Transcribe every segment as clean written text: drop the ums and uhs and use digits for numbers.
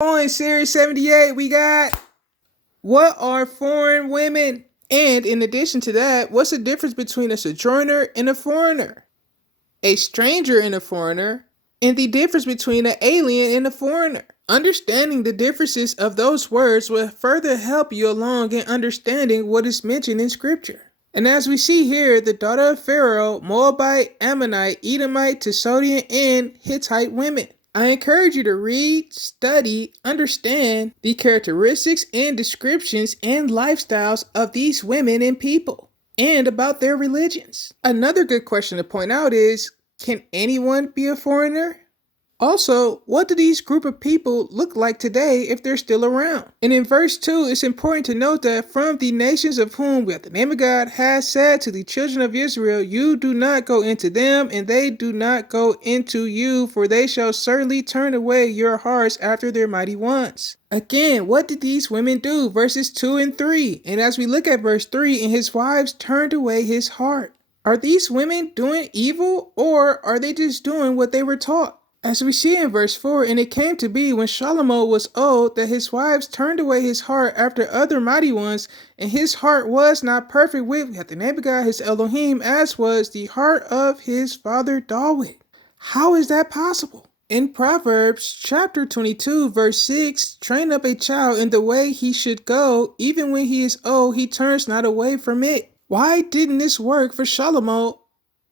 On Series 78, we got what are foreign women? And in addition to that, what's the difference between a sojourner and a foreigner? A stranger and a foreigner, and the difference between an alien and a foreigner. Understanding the differences of those words will further help you along in understanding what is mentioned in Scripture. And as we see here, the daughter of Pharaoh, Moabite, Ammonite, Edomite, Tisodian, and Hittite women. I encourage you to read, study, understand the characteristics and descriptions and lifestyles of these women and people, and about their religions. Another good question to point out is, can anyone be a foreigner? Also, what do these group of people look like today if they're still around? And in verse 2, it's important to note that from the nations of whom we have the name of God has said to the children of Israel, you do not go into them, and they do not go into you, for they shall certainly turn away your hearts after their mighty ones. Again, what did these women do? Verses 2 and 3. And as we look at verse 3, and his wives turned away his heart. Are these women doing evil, or are they just doing what they were taught? As we see in verse 4, and it came to be when Solomon was old that his wives turned away his heart after other mighty ones, and his heart was not perfect with the name of God his Elohim, as was the heart of his father David. How is that possible? In Proverbs chapter 22 verse 6, train up a child in the way he should go, even when he is old he turns not away from it. Why didn't this work for Solomon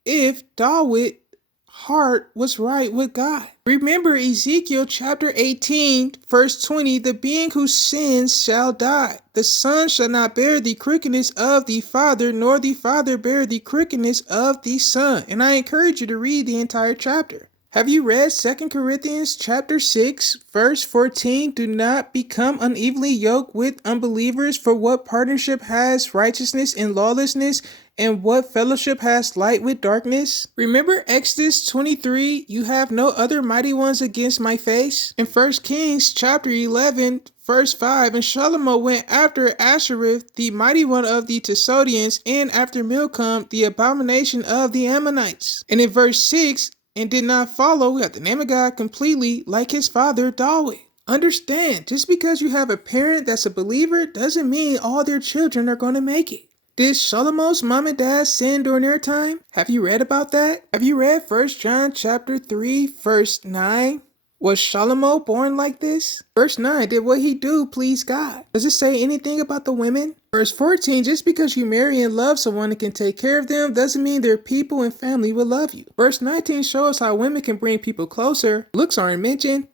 if David heart was right with God? Remember Ezekiel chapter 18 verse 20, the being who sins shall die. The son shall not bear the crookedness of the father, nor the father bear the crookedness of the son. And I encourage you to read the entire chapter. Have you read 2 Corinthians chapter 6 verse 14? Do not become unevenly yoked with unbelievers, for what partnership has righteousness and lawlessness, and what fellowship has light with darkness? Remember Exodus 23, you have no other mighty ones against my face? In 1 Kings chapter 11 verse 5, and Solomon went after Ashereth, the mighty one of the Tisodians, and after Milcom, the abomination of the Ammonites. And in verse 6, and did not follow the name of God completely like his father David. Understand, just because you have a parent that's a believer doesn't mean all their children are going to make it. Did Solomon's mom and dad sin during their time? Have you read about that? Have you read 1 John chapter 3 verse 9? Was Solomon born like this? Verse 9, did what he do please God? Does it say anything about the women? Verse 14, just because you marry and love someone and can take care of them doesn't mean their people and family will love you. Verse 19 shows how women can bring people closer. Looks aren't mentioned.